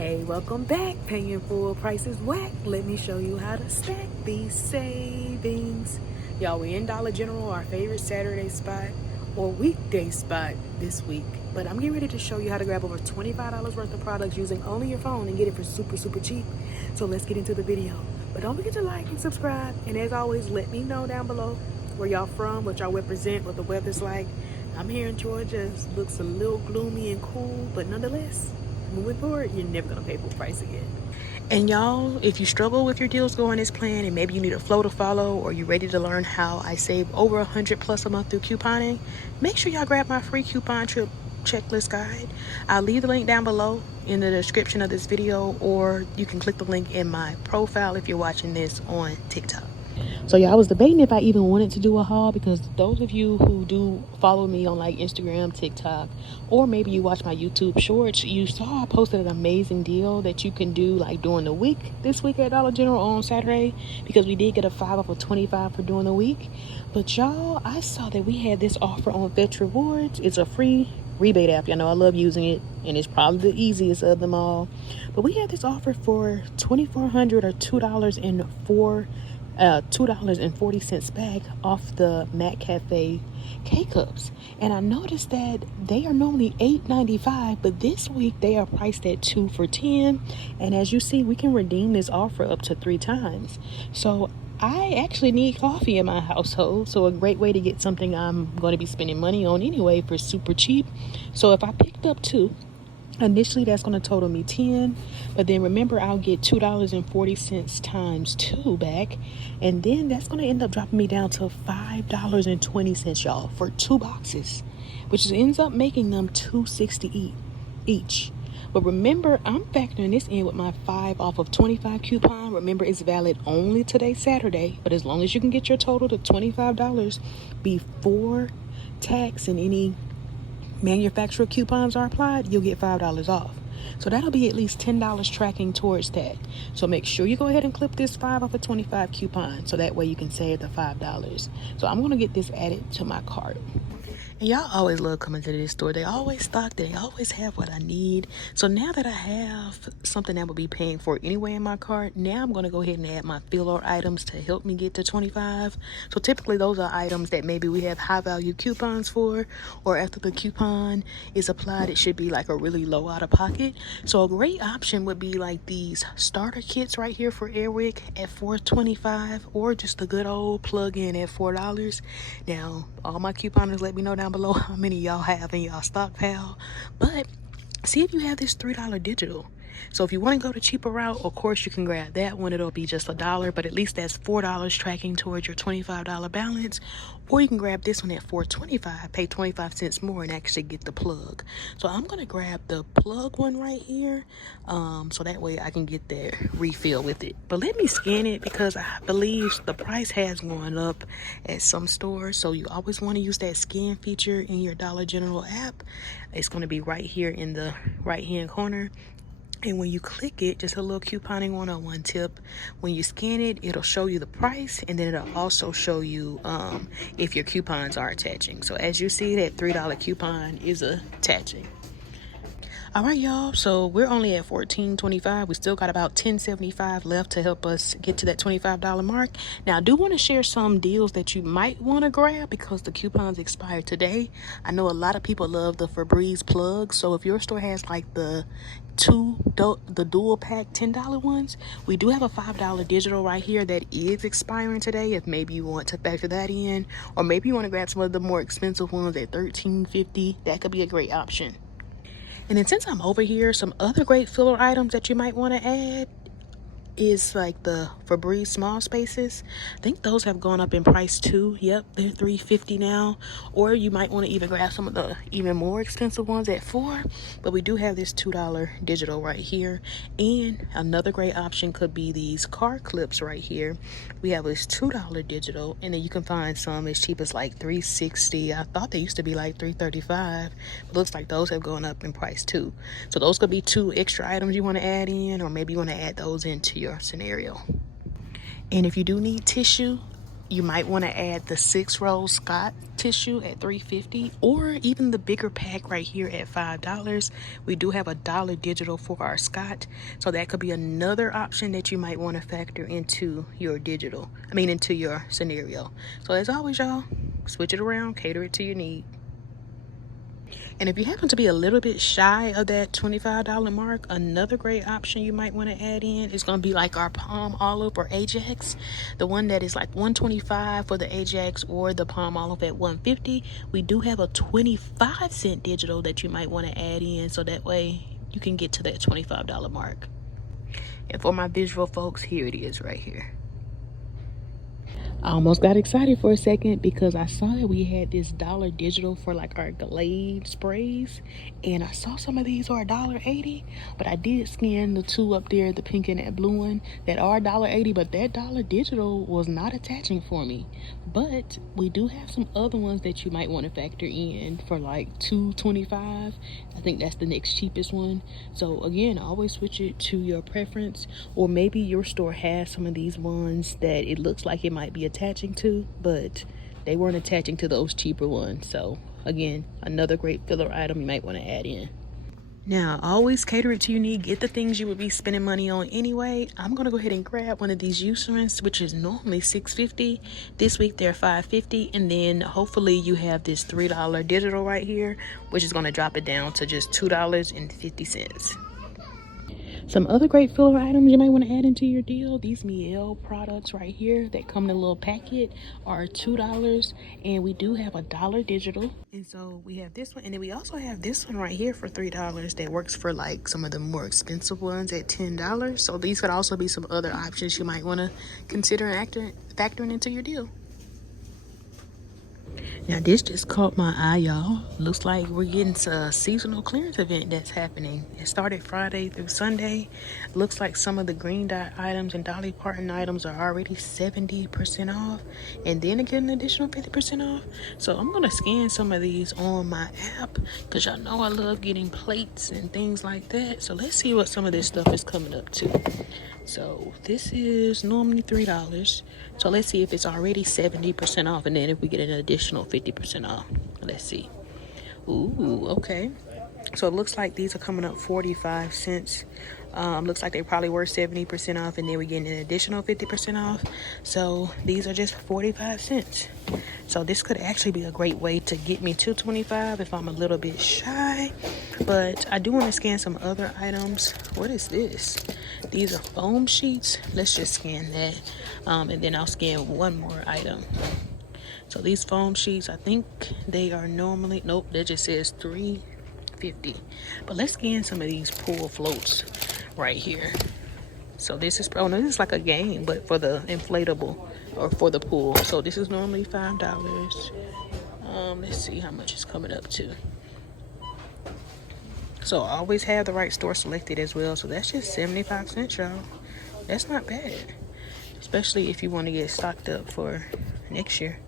Hey, welcome back. Paying full prices whack. Let me show you how to stack these savings. Y'all, we in Dollar General, our favorite Saturday spot or weekday spot this week. But I'm getting ready to show you how to grab over $25 worth of products using only your phone and get it for super cheap. So let's get into the video. But don't forget to like and subscribe. And as always, let me know down below where y'all from, what y'all represent, what the weather's like. I'm here in Georgia. It looks a little gloomy and cool, but nonetheless, moving forward, you're never gonna pay full price again. And y'all, if you struggle with your deals going as planned and maybe you need a flow to follow or you're ready to learn how I save over 100 plus a month through couponing, make sure y'all grab my free coupon trip checklist guide. I'll leave the link down below in the description of this video, or you can click the link in my profile if you're watching this on TikTok. So yeah, I was debating if I even wanted to do a haul, because those of you who do follow me on like Instagram, TikTok, or maybe you watch my YouTube shorts, you saw I posted an amazing deal that you can do like during the week this week at Dollar General on Saturday, because we did get a 5 off of 25 for during the week. But y'all, I saw that we had this offer on Fetch Rewards. It's a free rebate app. Y'all know I love using it, and it's probably the easiest of them all. But we had this offer for $2,400 or $2.40 back off the Mac Cafe K-Cups. And I noticed that they are normally $8.95, but this week they are priced at $2 for $10. And as you see, we can redeem this offer up to 3 times. So I actually need coffee in my household, so a great way to get something I'm going to be spending money on anyway for super cheap. So if I picked up 2, initially that's going to total me 10, but then remember I'll get $2.40 times 2 back, and then that's going to end up dropping me down to $5.20, y'all, for 2 boxes, which ends up making them $2.60 each. But remember, I'm factoring this in with my 5 off of 25 coupon. Remember, it's valid only today, Saturday, but as long as you can get your total to $25 before tax and any manufacturer coupons are applied, you'll get $5 off. So that'll be at least $10 tracking towards that. So make sure you go ahead and clip this 5 off of 25 coupon, so that way you can save the $5. So I'm going to get this added to my cart. And y'all always love coming to this store. They always stock, they always have what I need. So now that I have something that will be paying for anyway in my cart, now I'm going to go ahead and add my filler items to help me get to 25. So typically those are items that maybe we have high value coupons for, or after the coupon is applied, it should be like a really low out of pocket. So a great option would be like these starter kits right here for Airwick at $4.25, or just the good old plug-in at $4. Now, all my couponers, let me know down below how many y'all have in y'all stockpile. But see if you have this $3 digital. So if you want to go the cheaper route, of course you can grab that one. It'll be just $1, but at least that's $4 tracking towards your $25 balance. Or you can grab this one at $4.25, pay 25 cents more and actually get the plug. So I'm going to grab the plug one right here, so that way I can get that refill with it. But let me scan it, because I believe the price has gone up at some stores. So you always want to use that scan feature in your Dollar General app. It's going to be right here in the right hand corner. And when you click it, just a little couponing 101 tip, when you scan it, it'll show you the price, and then it'll also show you if your coupons are attaching. So as you see, that $3 coupon is attaching. All right, y'all, so we're only at $14.25. We still got about $10.75 left to help us get to that $25 mark. Now, I do want to share some deals that you might want to grab, because the coupons expire today. I know a lot of people love the Febreze plugs, so if your store has like the dual pack $10 ones, we do have a $5 digital right here that is expiring today, if maybe you want to factor that in, or maybe you want to grab some of the more expensive ones at $13.50. That could be a great option. And then since I'm over here, some other great filler items that you might want to add is like the Febreze small spaces. I think those have gone up in price too. Yep, they're $3.50 now. Or you might want to even grab some of the even more expensive ones at $4. But we do have this $2 digital right here. And another great option could be these car clips right here. We have this $2 digital, and then you can find some as cheap as like $3.60. I thought they used to be like $3.35. But looks like those have gone up in price too. So those could be 2 extra items you want to add in, or maybe you want to add those into your scenario. And if you do need tissue, You might want to add the 6-roll Scott tissue at $3.50, or even the bigger pack right here at $5. We do have $1 digital for our Scott, so that could be another option that you might want to factor into your into your scenario. So as always, y'all, switch it around, cater it to your need. And if you happen to be a little bit shy of that $25 mark, another great option you might want to add in is going to be like our palm olive or Ajax. The one that is like $1.25 for the Ajax, or the palm olive at $1.50. We do have a 25-cent digital that you might want to add in, so that way you can get to that $25 mark. And for my visual folks, here it is right here. I almost got excited for a second because I saw that we had this $1 digital for like our Glade sprays, and I saw some of these are $1.80, but I did scan the two up there, the pink and that blue one, that are $1.80, but that $1 digital was not attaching for me. But we do have some other ones that you might want to factor in for like $2.25. I think that's the next cheapest one. So again, always switch it to your preference, or maybe your store has some of these ones that it looks like it might be attaching to, but they weren't attaching to those cheaper ones. So again, another great filler item you might want to add in. Now, always cater it to your need. Get the things you would be spending money on anyway. I'm going to go ahead and grab one of these Eucerins, which is normally $6.50. This week they're $5.50. And then hopefully you have this $3 digital right here, which is going to drop it down to just $2.50. Some other great filler items you might want to add into your deal. These Miele products right here that come in a little packet are $2, and we do have $1 digital. And so we have this one, and then we also have this one right here for $3 that works for like some of the more expensive ones at $10. So these could also be some other options you might want to consider factoring into your deal. Now this just caught my eye, y'all. Looks like we're getting a seasonal clearance event that's happening. It started Friday through Sunday. Looks like some of the Green Dot items and Dolly Parton items are already 70% off, and then again an additional 50% off. So I'm gonna scan some of these on my app, because y'all know I love getting plates and things like that. So let's see what some of this stuff is coming up to. So this is normally $3. So let's see if it's already 70% off, and then if we get an additional 50% off. Let's see. Ooh, okay. So it looks like these are coming up 45 cents. Looks like they probably were 70% off, and then we get an additional 50% off. So these are just 45 cents. So this could actually be a great way to get me to 25 if I'm a little bit shy. But I do want to scan some other items. What is this? These are foam sheets. Let's just scan that. And then I'll scan one more item. So these foam sheets, I think they are normally, nope, that just says $3.50. But let's scan some of these pool floats right here. So this is, oh no, this is like a game, but for the inflatable or for the pool. So this is normally $5. Let's see how much it's coming up to. So always have the right store selected as well. So that's just 75 cents, y'all. That's not bad, especially if you want to get stocked up for next year.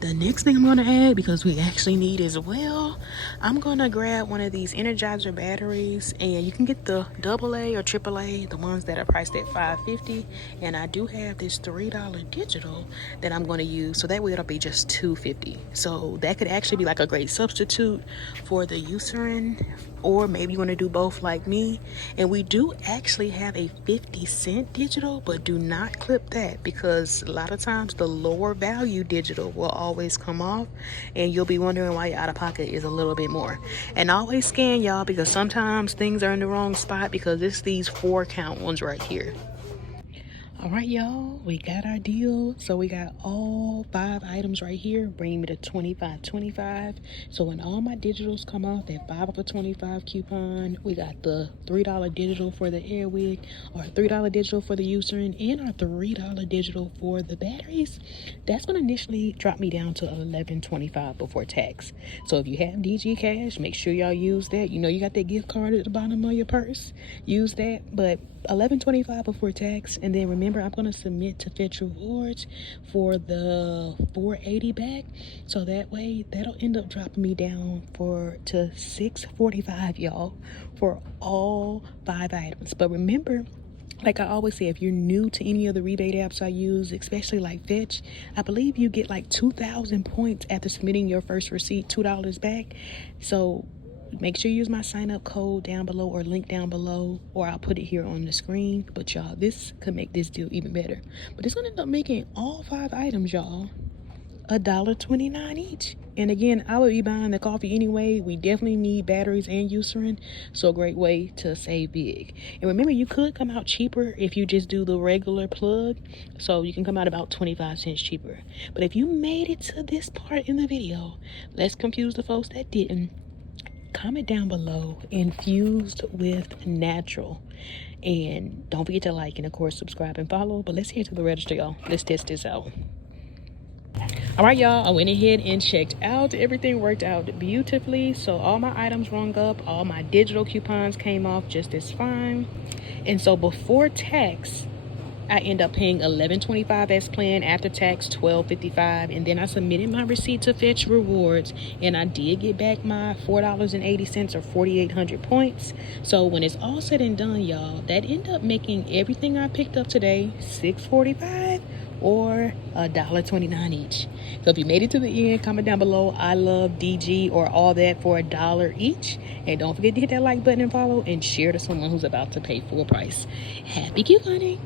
The next thing I'm going to add, because we actually need as well, I'm going to grab one of these Energizer batteries, and you can get the AA or AAA, the ones that are priced at $5.50, and I do have this $3 digital that I'm going to use, so that way it'll be just $2.50. So that could actually be like a great substitute for the Eucerin, or maybe you want to do both like me. And we do actually have a 50-cent digital, but do not clip that, because a lot of times the lower value digital will always come off, and you'll be wondering why your out of pocket is a little bit more. And always scan, y'all, because sometimes things are in the wrong spot, because it's these 4-count ones right here. All right, y'all, we got our deal. So we got all 5 items right here, bringing me to $25.25. So when all my digitals come off, that 5 off of 25 coupon, we got the $3 digital for the Airwick, our $3 digital for the Eucerin, and our $3 digital for the batteries. That's going to initially drop me down to $11.25 before tax. So if you have DG Cash, make sure y'all use that. You know you got that gift card at the bottom of your purse. Use that, but $11.25 before tax. And then remember, I'm going to submit to Fetch Rewards for the $4.80 back, so that way that'll end up dropping me down to $6.45, y'all, for all 5 items. But remember, Like I always say, if you're new to any of the rebate apps I use, especially like Fetch, I believe you get like 2,000 points after submitting your first receipt, $2 back. So make sure you use my sign up code down below or link down below, or I'll put it here on the screen. But y'all, this could make this deal even better. But it's gonna end up making all 5 items, y'all, $1.29 each. And again, I would be buying the coffee anyway. We definitely need batteries and Eucerin, so a great way to save big. And remember, you could come out cheaper if you just do the regular plug, so you can come out about 25 cents cheaper. But if you made it to this part in the video, let's confuse the folks that didn't. Comment down below, infused with natural, and don't forget to like and of course subscribe and follow. But let's head to the register, y'all. Let's test this out. All right, y'all, I went ahead and checked out. Everything worked out beautifully. So all my items rung up, all my digital coupons came off just as fine. And so before tax, I end up paying $11.25 as planned. After tax, $12.55. And then I submitted my receipt to Fetch Rewards, and I did get back my $4.80 or 4,800 points. So when it's all said and done, y'all, that ended up making everything I picked up today $6.45 or $1.29 each. So if you made it to the end, comment down below I love DG or all that for $1 each. And don't forget to hit that like button and follow and share to someone who's about to pay full price. Happy couponing.